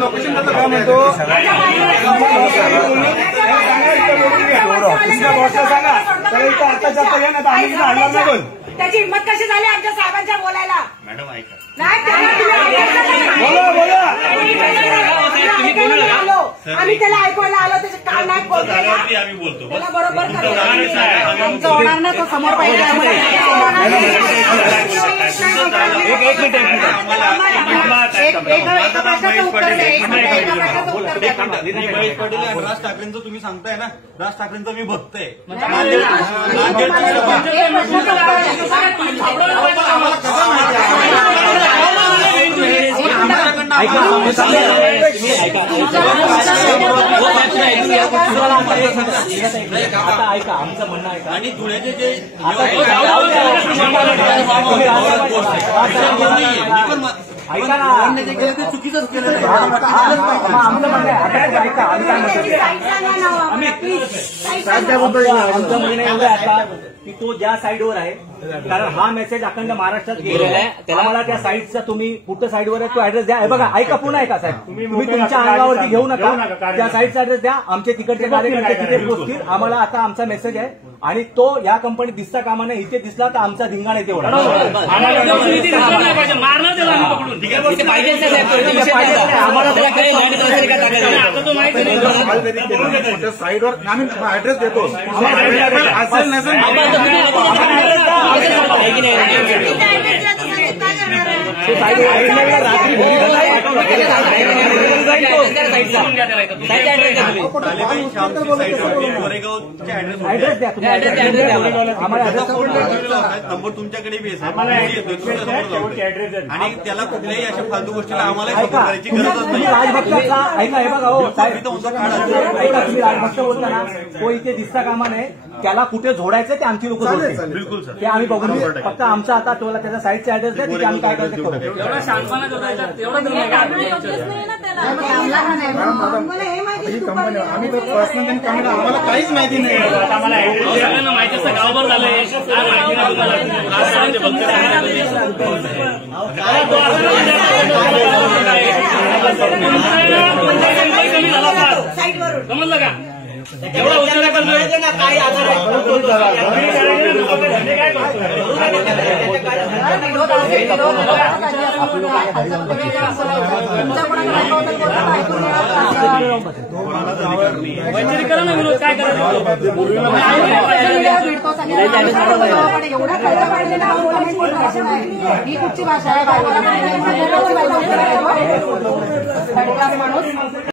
Location कसं काय म्हणतो सांगा आता जाता घ्या ना आम्ही आणणार नाही. त्याची हिंमत कशी झाली आमच्या साहेबांच्या बोलायला? मॅडम ऐका आम्ही त्याला ऐकवायला आलो त्याचे कान नाही बोलतो आम्ही बोलतो त्याला बरोबर आमचं होणार ना तो समोर पाहिजे. महेश पाटील आणि राज ठाकरेंचं तुम्ही सांगताय ना, राज ठाकरेंचं मी बघतोय. आता ऐका आमचं म्हणणं ऐका. आणि धुळ्याचे जे ऐका ना चुकीचंच केलं. आमचं म्हणणं आहे ऐका आम्ही काय म्हणतो आमचं म्हणणं एवढं आता की तो ज्या साईडवर आहे कारण हा मेसेज अखंड महाराष्ट्रात गेलेला आहे. आम्हाला त्या साईडचा तुम्ही कुठं साईडवर आहे तो ऍड्रेस द्या. बघा ऐका पुन्हा ऐका साहेब तुम्ही तुमच्या अंगावरती घेऊ नका. त्या साईडचा ऍड्रेस द्या. आमचे तिकडचे कार्यकर्ते तिथे पोहोचतील. आम्हाला आता आमचा मेसेज आहे आणि तो या कंपनीत दिसता कामा नये. इथे दिसला तर आमचा धिंगाणा येते एवढा साईडवर आम्ही ऍड्रेस देतो. ऍड्रेस द्या नंबर तुमच्याकडे बी आणि त्याला कुठल्याही अशा फालतू गोष्टीला आम्हाला करायची गरजच नाही. राजभक्ताचा ऐका हे बघा हो ऐका तुम्ही राजभक्त बोलता ना तो इथे दिसता कामा नये. त्याला कुठे जोडायचं ते आमची लोक जोडतील. बिलकुल सर ते आम्ही बघून फक्त आमचा आता तुला त्याचा साईडचा ऍड्रेस द्या तिथे आम्ही काय करायचं करू. ही कंपनी आम्ही पर्सनल कंपनी आम्हाला काहीच माहिती नाही. माहिती असतं गावभर झालंय समजलं का? एवढा उद्योग करतोय ना काही आधार करा ना विरोध काय करायचं एवढा कळलं पाहिजे ना ही कुठची भाषा आहे माणूस